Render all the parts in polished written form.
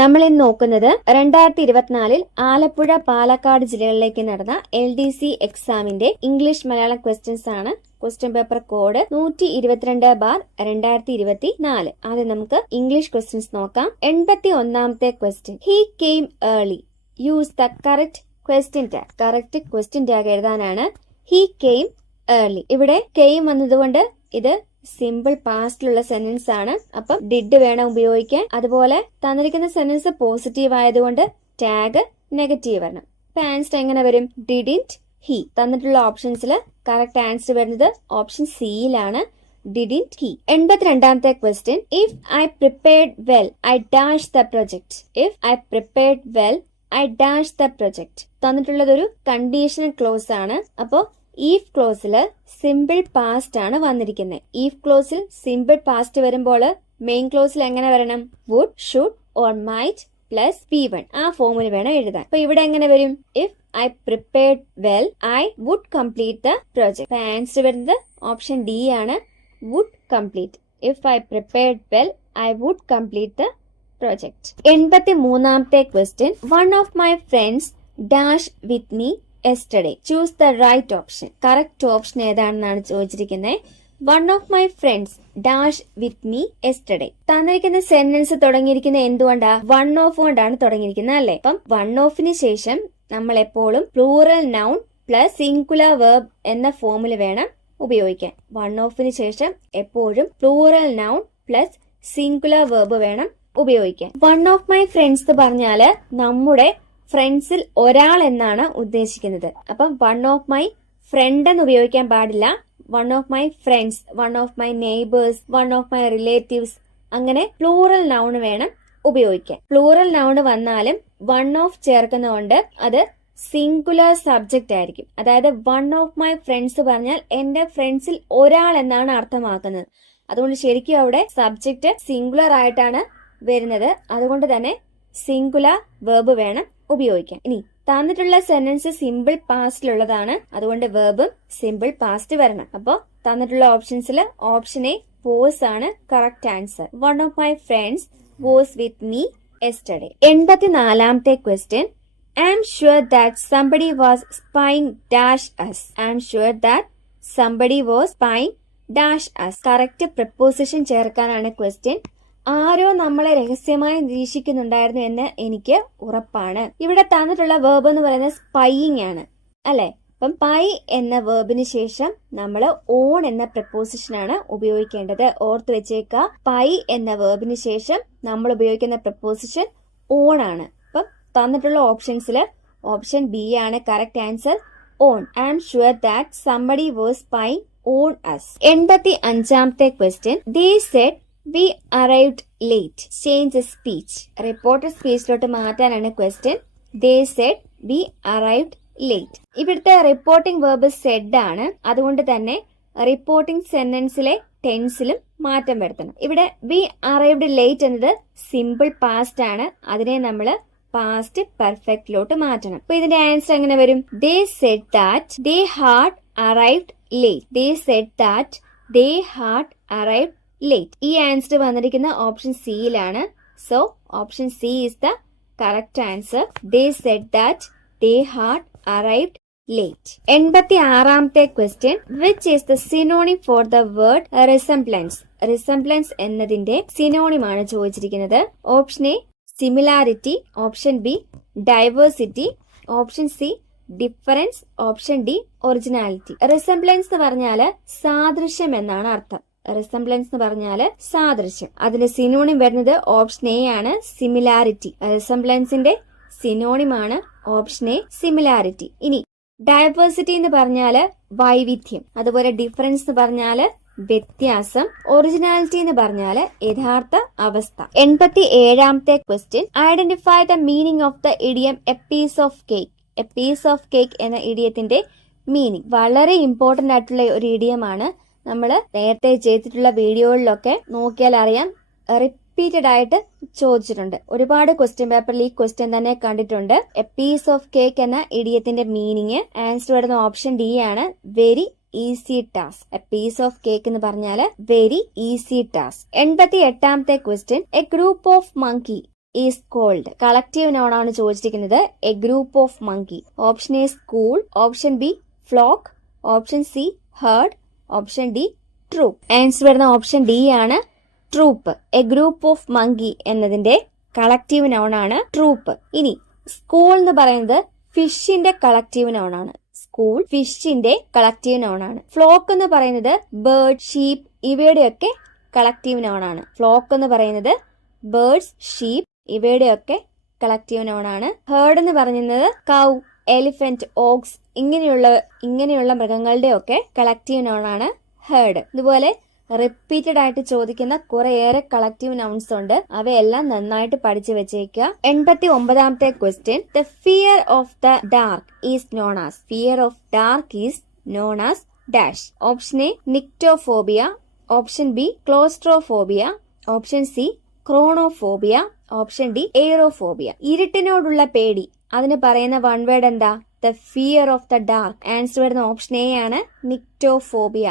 നമ്മൾ ഇന്ന് നോക്കുന്നത് 2024 ആലപ്പുഴ പാലക്കാട് ജില്ലകളിലേക്ക് നടന്ന LDC എക്സാമിന്റെ ഇംഗ്ലീഷ് മലയാളം ക്വസ്റ്റ്യൻസ് ആണ്. Question paper code 122/2024. ആദ്യം നമുക്ക് ഇംഗ്ലീഷ് ക്വസ്റ്റ്യൻസ് നോക്കാം. 81ാമത്തെ question, he came early. Use the correct question tag. Correct question tag എഴുതാനാണ് ഹി കെയിം ഏർലി. ഇവിടെ കെയിം വന്നതുകൊണ്ട് ഇത് സിമ്പിൾ പാസ്റ്റിലുള്ള സെന്റൻസ് ആണ്. അപ്പം ഡിഡ് വേണം ഉപയോഗിക്കാൻ. അതുപോലെ തന്നിരിക്കുന്ന സെന്റൻസ് പോസിറ്റീവ് ആയതുകൊണ്ട് ടാഗ് നെഗറ്റീവ് വരണം. ഇപ്പൊ ആൻസർ എങ്ങനെ വരും? Didn't he. തന്നിട്ടുള്ള ഓപ്ഷൻസിൽ കറക്റ്റ് ആൻസർ വരുന്നത് ഓപ്ഷൻ സിയിലാണ്, ഡിഡിന്റ് ഹി. 82ാമത്തെ question, if I prepared well I dash the project. If I prepared well I dash the project. തന്നിട്ടുള്ളതൊരു കണ്ടീഷണൽ ക്ലോസ് ആണ്. അപ്പോ ഈഫ് ക്ലോസില് സിമ്പിൾ പാസ്റ്റ് ആണ് വന്നിരിക്കുന്നത്. ഈഫ് ക്ലോസിൽ സിമ്പിൾ പാസ്റ്റ് വരുമ്പോൾ മെയിൻ ക്ലോസിൽ എങ്ങനെ വരണം? Would, should or might plus V1. ആ ഫോമിൽ വേണം എഴുതാൻ. അപ്പൊ ഇവിടെ എങ്ങനെ വരും? If I prepared well I would complete the project. Answer വരുന്നത് ഓപ്ഷൻ ഡി ആണ്, would complete. If I prepared well I would complete the project. 83ാമത്തെ question, one of my friends dash with me yesterday. Choose the right option. Correct option ഏതാണെന്നാണ് ചോദിച്ചിരിക്കുന്നത്. One of my friends dash with me yesterday. തന്നിരിക്കുന്ന sentence തുടങ്ങിയിരിക്കുന്ന എന്തുകൊണ്ടാ? One of കൊണ്ടാണ് തുടങ്ങിയിരിക്കുന്നത് അല്ലെ? അപ്പം വൺ ഓഫിന് ശേഷം നമ്മൾ എപ്പോഴും plural noun plus singular verb എന്ന ഫോമിൽ വേണം ഉപയോഗിക്കാൻ. വൺ ഓഫിന് ശേഷം എപ്പോഴും plural noun plus singular verb വേണം ഉപയോഗിക്കാൻ. വൺ ഓഫ് മൈ ഫ്രണ്ട്സ് എന്ന് പറഞ്ഞാല് നമ്മുടെ ഫ്രണ്ട്സിൽ ഒരാൾ എന്നാണ് ഉദ്ദേശിക്കുന്നത്. അപ്പം വൺ ഓഫ് മൈ ഫ്രണ്ട് എന്ന് ഉപയോഗിക്കാൻ പാടില്ല. One of my friends, one of my neighbours, one of my relatives, അങ്ങനെ പ്ലൂറൽ നൗൺ വേണം ഉപയോഗിക്കാൻ. പ്ലൂറൽ നൗൺ വന്നാലും വൺ ഓഫ് ചേർക്കുന്നതുകൊണ്ട് അത് സിംഗുലർ സബ്ജക്റ്റ് ആയിരിക്കും. അതായത് വൺ ഓഫ് മൈ ഫ്രണ്ട്സ് പറഞ്ഞാൽ എന്റെ ഫ്രണ്ട്സിൽ ഒരാൾ എന്നാണ് അർത്ഥമാക്കുന്നത്. അതുകൊണ്ട് ശരിക്കും അവിടെ സബ്ജക്റ്റ് സിംഗുലർ ആയിട്ടാണ് വരുന്നത്. അതുകൊണ്ട് തന്നെ സിംഗുലർ വെർബ് വേണം ഉപയോഗിക്കാൻ. ഇനി തന്നിട്ടുള്ള സെന്റൻസ് സിമ്പിൾ പാസ്റ്റിലുള്ളതാണ്. അതുകൊണ്ട് വെർബും സിമ്പിൾ പാസ്റ്റ് വരണം. അപ്പോ തന്നിട്ടുള്ള ഓപ്ഷൻസിൽ ഓപ്ഷൻ എ വാസ് ആണ് correct answer. One of my friends was with me yesterday. 84ാമത്തെ question, I am sure that somebody was spying dash us. I am sure that somebody was spying dash us. Correct preposition ചേർക്കാനാണ് question. ആരോ നമ്മളെ രഹസ്യമായി നിരീക്ഷിക്കുന്നുണ്ടായിരുന്നു എന്ന് എനിക്ക് ഉറപ്പാണ്. ഇവിടെ തന്നിട്ടുള്ള വേർബ് എന്ന് പറയുന്നത് സ്പൈയിങ് ആണ് അല്ലെ? അപ്പം പൈ എന്ന വേർബിന് ശേഷം നമ്മൾ ഓൺ എന്ന പ്രപ്പോസിഷൻ ആണ് ഉപയോഗിക്കേണ്ടത്. ഓർത്ത് വെച്ചേക്ക, പൈ എന്ന വേർബിന് ശേഷം നമ്മൾ ഉപയോഗിക്കുന്ന പ്രപ്പോസിഷൻ ഓൺ ആണ്. അപ്പം തന്നിട്ടുള്ള ഓപ്ഷൻസിൽ ഓപ്ഷൻ ബി ആണ് correct answer, on. I am sure that somebody was spying on us. 85ാമത്തെ question, they said we arrived late. Change the speech. Reported സ്പീച്ചിലോട്ട് മാറ്റാനാണ് question. they said we arrived late. ഇവിടുത്തെ reporting verb said ആണ്. അതുകൊണ്ട് തന്നെ reporting സെന്റൻസിലെ ടെൻസിലും മാറ്റം വരുത്തണം. ഇവിടെ we arrived late എന്നത് സിമ്പിൾ പാസ്റ്റ് ആണ്. അതിനെ നമ്മൾ പാസ്റ്റ് പെർഫെക്റ്റിലോട്ട് മാറ്റണം. അപ്പൊ ഇതിന്റെ ആൻസർ എങ്ങനെ വരും? they said that they had arrived late. they said that they had arrived late. ഈ ആൻസർ വന്നിരിക്കുന്ന ഓപ്ഷൻ സിയിലാണ്. So option C is the correct answer. They said that they had arrived late. 86ാമത്തെ question, which is the synonym for the word resemblance. resemblance എന്നതിന്റെ synonym ആണ് ചോദിച്ചിരിക്കുന്നത്. Option A similarity, option B diversity, option C difference, option D originality. Resemblance എന്ന് പറഞ്ഞാല് സാദൃശ്യം എന്നാണ് അർത്ഥം. Resemblance എന്ന് പറഞ്ഞാല് സാദൃശ്യം. അതിന്റെ സിനോണിം വരുന്നത് ഓപ്ഷൻ എ ആണ്, സിമിലാരിറ്റി. റിസംബ്ലൻസിന്റെ സിനോണിം ആണ് ഓപ്ഷൻ എ, സിമിലാരിറ്റി. ഇനി ഡൈവേഴ്സിറ്റി എന്ന് പറഞ്ഞാല് വൈവിധ്യം. അതുപോലെ ഡിഫറൻസ് എന്ന് പറഞ്ഞാല് വ്യത്യാസം. ഒറിജിനാലിറ്റി എന്ന് പറഞ്ഞാല് യഥാർത്ഥ അവസ്ഥ. 87ാമത്തെ question, identify the meaning of the idiom a piece of cake. A piece of cake എന്ന ഇഡിയത്തിന്റെ മീനിങ് വളരെ ഇമ്പോർട്ടന്റ് ആയിട്ടുള്ള ഒരു ഇഡിയമാണ്. നമ്മൾ നേരത്തെ ചെയ്തിട്ടുള്ള വീഡിയോകളിലൊക്കെ നോക്കിയാൽ അറിയാം, റിപ്പീറ്റഡ് ആയിട്ട് ചോദിച്ചിട്ടുണ്ട്. ഒരുപാട് ക്വസ്റ്റ്യൻ പേപ്പറിൽ ഈ ക്വസ്റ്റ്യൻ തന്നെ കണ്ടിട്ടുണ്ട്. എ പീസ് ഓഫ് കേക്ക് എന്ന ഇഡിയത്തിന്റെ മീനിങ് ആൻസർ വരുന്ന ഓപ്ഷൻ ഡി ആണ്, very easy task. A piece of cake എന്ന് പറഞ്ഞാല് വെരി ഈസി ടാസ്ക്. 88ാമത്തെ question, a group of monkey is called. Collective noun ആണ് ചോദിച്ചിരിക്കുന്നത്. A group of monkey. Option A school, option B flock, option C herd, option D troop. Answer വരുന്ന option D ആണ് troop. A group of monkey എന്നതിന്റെ collective noun ആണ് troop. ഇനി school എന്ന് പറയുന്നത് ഫിഷിന്റെ collective noun ആണ്. സ്കൂൾ ഫിഷിന്റെ കളക്റ്റീവ് നൗൺ ആണ്. Flock എന്ന് പറയുന്നത് ബേർഡ്, ഷീപ്പ് ഇവയുടെയൊക്കെ കളക്റ്റീവ് നൗൺ ആണ്. ഫ്ലോക്ക് എന്ന് പറയുന്നത് ബേർഡ്സ്, ഷീപ്പ് ഇവയുടെയൊക്കെ കളക്റ്റീവ് നൗൺ ആണ്. ഹേർഡ് എന്ന് പറയുന്നത് കൗ, എലിഫന്റ്, ഓക്സ് ഇങ്ങനെയുള്ള മൃഗങ്ങളുടെ ഒക്കെ കളക്റ്റീവ് നൗൺ ആണ് ഹേർഡ്. ഇതുപോലെ റിപ്പീറ്റഡ് ആയിട്ട് ചോദിക്കുന്ന കുറേയേറെ കളക്റ്റീവ് നൗൺസ് ഉണ്ട്. അവയെല്ലാം നന്നായിട്ട് പഠിച്ചു വെച്ചേക്കുക. 89ാമത്തെ question. The fear of the dark is known as. Fear of dark is known as dash. Option A nyctophobia, option B claustrophobia, option C chronophobia, option D aerophobia. ഇരുട്ടിനോടുള്ള പേടി, അതിന് പറയുന്ന വൺ വേർഡ് എന്താ? The fear of the dark. Answer വരുന്ന option A ആണ് nyctophobia.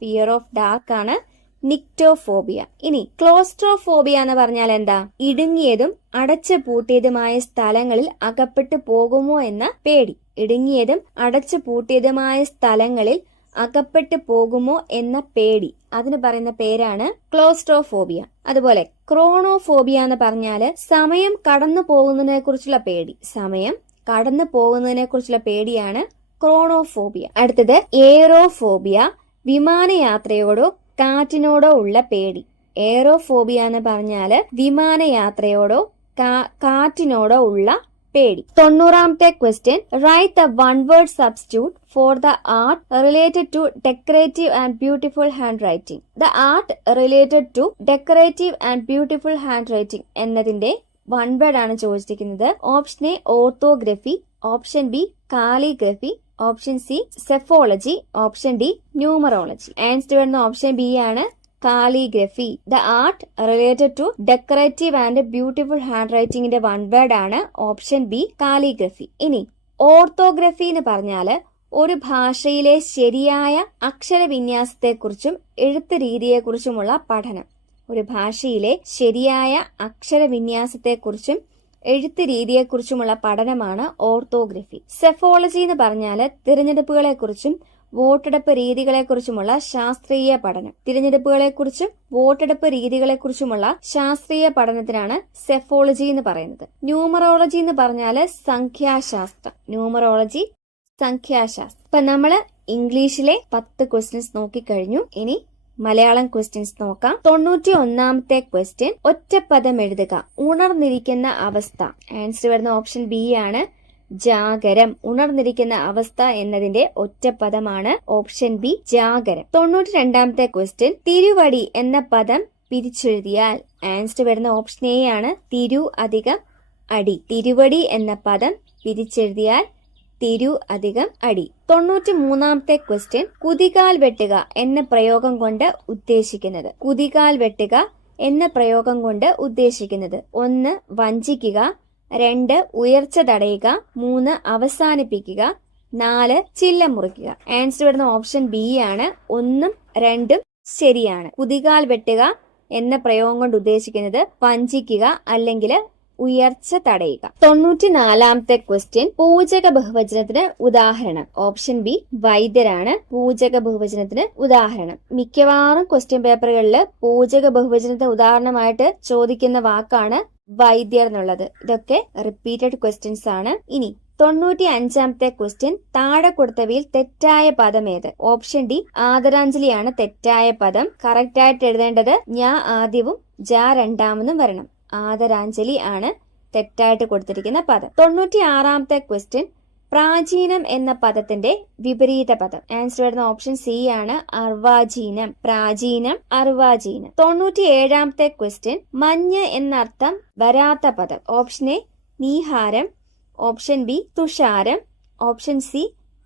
Fear of dark ആണ് nyctophobia. ഇനി claustrophobia എന്ന് പറഞ്ഞാൽ എന്താ? ഇടുങ്ങിയതും അടച്ചു പൂട്ടിയതുമായ സ്ഥലങ്ങളിൽ അകപ്പെട്ടു പോകുമോ എന്ന പേടി. ഇടുങ്ങിയതും അടച്ചു പൂട്ടിയതുമായ സ്ഥലങ്ങളിൽ അകപ്പെട്ടു പോകുമോ എന്ന പേടി, അതിന് പറയുന്ന പേരാണ് ക്ലോസ്ട്രോഫോബിയ. അതുപോലെ ക്രോണോഫോബിയ എന്ന് പറഞ്ഞാല് സമയം കടന്നു പോകുന്നതിനെ കുറിച്ചുള്ള പേടി. സമയം കടന്നു പോകുന്നതിനെ കുറിച്ചുള്ള പേടിയാണ് ക്രോണോഫോബിയ. അടുത്തത് എയറോഫോബിയ, വിമാനയാത്രയോടോ കാറ്റിനോടോ ഉള്ള പേടി. എയറോഫോബിയ എന്ന് പറഞ്ഞാല് വിമാനയാത്രയോടോ കാറ്റിനോടോ ഉള്ള പേടി. 90ാമത്തെ question. Write the one word substitute for the art related to decorative and beautiful hand writing. The art related to decorative and beautiful hand writing എന്നതിന്റെ വൺ വേർഡ് ആണ് ചോദിച്ചിരിക്കുന്നത്. Option A orthography, option B calligraphy, option C psephology, option D numerology. Answer വരുന്ന option B ആണ് calligraphy. The art related to decorative and beautiful hand റൈറ്റിംഗിന്റെ one word ആണ് option B calligraphy. ഇനി ഓർത്തോഗ്രഫി എന്ന് പറഞ്ഞാല് ഒരു ഭാഷയിലെ ശരിയായ അക്ഷരവിന്യാസത്തെക്കുറിച്ചും എഴുത്ത് രീതിയെക്കുറിച്ചുമുള്ള പഠനം. ഒരു ഭാഷയിലെ ശരിയായ അക്ഷരവിന്യാസത്തെക്കുറിച്ചും എഴുത്ത് രീതിയെക്കുറിച്ചുമുള്ള പഠനമാണ് ഓർത്തോഗ്രഫി. സെഫോളജി എന്ന് പറഞ്ഞാല് തിരഞ്ഞെടുപ്പുകളെക്കുറിച്ചും വോട്ടെടുപ്പ് രീതികളെക്കുറിച്ചുമുള്ള ശാസ്ത്രീയ പഠനം. തിരഞ്ഞെടുപ്പുകളെക്കുറിച്ചും വോട്ടെടുപ്പ് രീതികളെക്കുറിച്ചുമുള്ള ശാസ്ത്രീയ പഠനത്തിനാണ് സെഫോളജി എന്ന് പറയുന്നത്. ന്യൂമറോളജി എന്ന് പറഞ്ഞാല് സംഖ്യാശാസ്ത്രം. ന്യൂമറോളജി സംഖ്യാശാസ്ത്രം. ഇപ്പൊ നമ്മള് ഇംഗ്ലീഷിലെ 10 ക്വസ്റ്റ്യൻസ് നോക്കിക്കഴിഞ്ഞു. ഇനി മലയാളം ക്വസ്റ്റ്യൻസ് നോക്കാം. 91ാമത്തെ ക്വസ്റ്റ്യൻ. ഒറ്റപ്പദം എഴുതുക. ഉണർന്നിരിക്കുന്ന അവസ്ഥ. ആൻസർ വരുന്ന ഓപ്ഷൻ ബി ആണ് ജാഗരം. ഉണർന്നിരിക്കുന്ന അവസ്ഥ എന്നതിന്റെ ഒറ്റപ്പദമാണ് ഓപ്ഷൻ ബി ജാഗരം. 92ാമത്തെ ക്വസ്റ്റ്യൻ. തിരുവടി എന്ന പദം പിരിച്ചെഴുതിയാൽ. ആൻസർ വരുന്ന ഓപ്ഷൻ എ ആണ് തിരു അധികം അടി. തിരുവടി എന്ന പദം പിരിച്ചെഴുതിയാൽ തിരു അധികം അടി. 93ാമത്തെ ക്വസ്റ്റ്യൻ. കുതികാൽ വെട്ടുക എന്ന പ്രയോഗം കൊണ്ട് ഉദ്ദേശിക്കുന്നത്. കുതികാൽ വെട്ടുക എന്ന പ്രയോഗം കൊണ്ട് ഉദ്ദേശിക്കുന്നത് 1 വഞ്ചിക്കുക, 2 ഉയർച്ച തടയുക, 3 അവസാനിപ്പിക്കുക, 4 ചില്ല മുറിക്കുക. ആൻസർ വരുന്ന ഓപ്ഷൻ ബി ആണ് 1ഉം 2ഉം ശരിയാണ്. കുതികാൽ വെട്ടുക എന്ന പ്രയോഗം കൊണ്ട് ഉദ്ദേശിക്കുന്നത് വഞ്ചിക്കുക അല്ലെങ്കിൽ ഉയർച്ച തടയുക. 94ാമത്തെ ക്വസ്റ്റ്യൻ. പൂജക ബഹുവചനത്തിന് ഉദാഹരണം. ഓപ്ഷൻ ബി വൈദ്യരാണ് പൂജക ബഹുവചനത്തിന് ഉദാഹരണം. മിക്കവാറും ക്വസ്റ്റ്യൻ പേപ്പറുകളിൽ പൂജക ബഹുവചനത്തിന് ഉദാഹരണമായിട്ട് ചോദിക്കുന്ന വാക്കാണ് വൈദ്യർ എന്നുള്ളത്. ഇതൊക്കെ റിപ്പീറ്റഡ് ക്വസ്റ്റ്യൻസ് ആണ്. ഇനി 95ാമത്തെ ക്വസ്റ്റ്യൻ. താഴെ കൊടുത്തവയിൽ തെറ്റായ പദം ഏത്? ഓപ്ഷൻ ഡി ആദരാഞ്ജലിയാണ് തെറ്റായ പദം. കറക്റ്റ് ആയിട്ട് എഴുതേണ്ടത് ഞാ ആദ്യവും ജാ രണ്ടാമതും വരണം. ആദരാഞ്ജലി ആണ് തെറ്റായിട്ട് കൊടുത്തിരിക്കുന്ന പദം. 96ാമത്തെ ക്വസ്റ്റ്യൻ. പ്രാചീനം എന്ന പദത്തിന്റെ വിപരീത പദം. ആൻസർ വരുന്ന ഓപ്ഷൻ സി ആണ് അർവാചീനം. പ്രാചീനം അർവാചീനം. 97ാമത്തെ ക്വസ്റ്റ്യൻ. മഞ്ഞ് എന്നർത്ഥം വരാത്ത പദം. ഓപ്ഷൻ എ നീഹാരം, ഓപ്ഷൻ ബി തുഷാരം, ഓപ്ഷൻ സി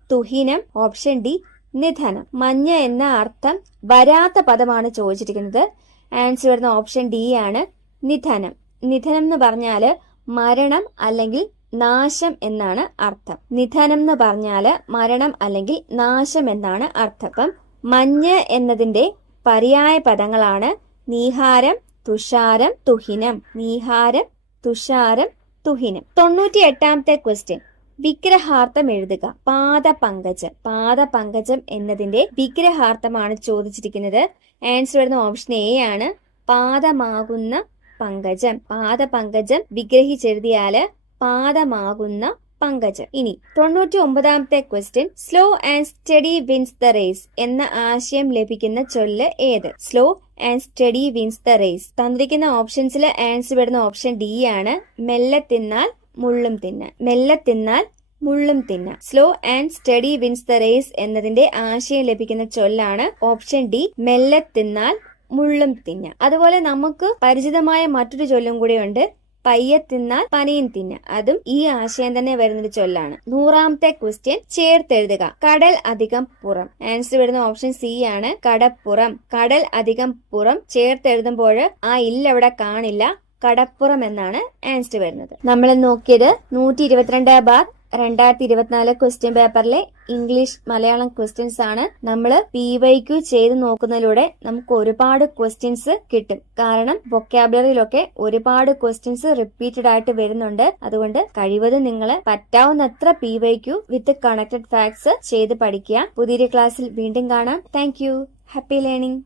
തുഹിനം, ഓപ്ഷൻ ഡി നിധനം. മഞ്ഞ് എന്ന അർത്ഥം വരാത്ത പദമാണ് ചോദിച്ചിരിക്കുന്നത്. ആൻസർ വരുന്ന ഓപ്ഷൻ ഡി ആണ് നിധനം. നിധനം എന്ന് പറഞ്ഞാല് മരണം അല്ലെങ്കിൽ നാശം എന്നാണ് അർത്ഥം. നിധനം എന്ന് പറഞ്ഞാല് മരണം അല്ലെങ്കിൽ നാശം എന്നാണ് അർത്ഥം. അപ്പം മഞ്ഞ് എന്നതിന്റെ പര്യായ പദങ്ങളാണ് നീഹാരം, തുഷാരം, തുഹിനം. നീഹാരം, തുഷാരം, തുഹിനം. 98ാമത്തെ ക്വസ്റ്റ്യൻ. വിഗ്രഹാർത്ഥം എഴുതുക. പാദപങ്കജം. പാദപങ്കജം എന്നതിന്റെ വിഗ്രഹാർത്ഥമാണ് ചോദിച്ചിരിക്കുന്നത്. ആൻസർ വരുന്ന ഓപ്ഷൻ എ ആണ്. പാദമാകുന്ന പങ്കജം. പാദപങ്കജം വിഗ്രഹിച്ചെഴുതിയാല് പാദമാകുന്ന പങ്കജം. ഇനി 99ാമത്തെ question. Slow and steady wins the race എന്ന ആശയം ലഭിക്കുന്ന ചൊല്ല് ഏത്? Slow and steady wins the race. തന്നിരിക്കുന്ന ഓപ്ഷൻസിൽ ആൻസർ വരുന്ന ഓപ്ഷൻ ഡി ആണ്. മെല്ലെ തിന്നാൽ മുള്ളും തിന്നാൻ. മെല്ലെ തിന്നാൽ മുള്ളും തിന്നാൻ. Slow and steady wins the race എന്നതിന്റെ ആശയം ലഭിക്കുന്ന ചൊല്ലാണ് ഓപ്ഷൻ ഡി, മെല്ലെ തിന്നാൽ മുള്ളും തിന്നാൻ. അതുപോലെ നമുക്ക് പരിചിതമായ മറ്റൊരു ചൊല്ലും കൂടെയുണ്ട്. പയ്യെ തിന്നാൽ പനയും തിന്ന. അതും ഈ ആശയം തന്നെ വരുന്നൊരു ചൊല്ലാണ്. 100ാമത്തെ ക്വസ്റ്റ്യൻ. ചേർത്തെഴുതുക. കടൽ അധികം പുറം. ആൻസർ വരുന്ന ഓപ്ഷൻ സി ആണ്. കടപ്പുറം. കടൽ അധികം പുറം ചേർത്തെഴുതുമ്പോൾ ആ ഇല്ലവിടെ കാണില്ല. കടപ്പുറം എന്നാണ് ആൻസർ വരുന്നത്. നമ്മൾ നോക്കിയത് 122/2024 ക്വസ്റ്റ്യൻ പേപ്പറിലെ ഇംഗ്ലീഷ് മലയാളം ക്വസ്റ്റ്യൻസ് ആണ്. നമ്മൾ PYQ ചെയ്ത് നോക്കുന്നതിലൂടെ നമുക്ക് ഒരുപാട് ക്വസ്റ്റ്യൻസ് കിട്ടും. കാരണം വൊക്കാബുലറിയിലൊക്കെ ഒരുപാട് ക്വസ്റ്റ്യൻസ് റിപ്പീറ്റഡ് ആയിട്ട് വരുന്നുണ്ട്. അതുകൊണ്ട് കഴിവതും നിങ്ങൾ പറ്റാവുന്നത്ര PYQ വിത്ത് കണക്റ്റഡ് ഫാക്ട്സ് ചെയ്ത് പഠിക്കുക. പുതിയൊരു ക്ലാസ്സിൽ വീണ്ടും കാണാം. Thank you. Happy learning.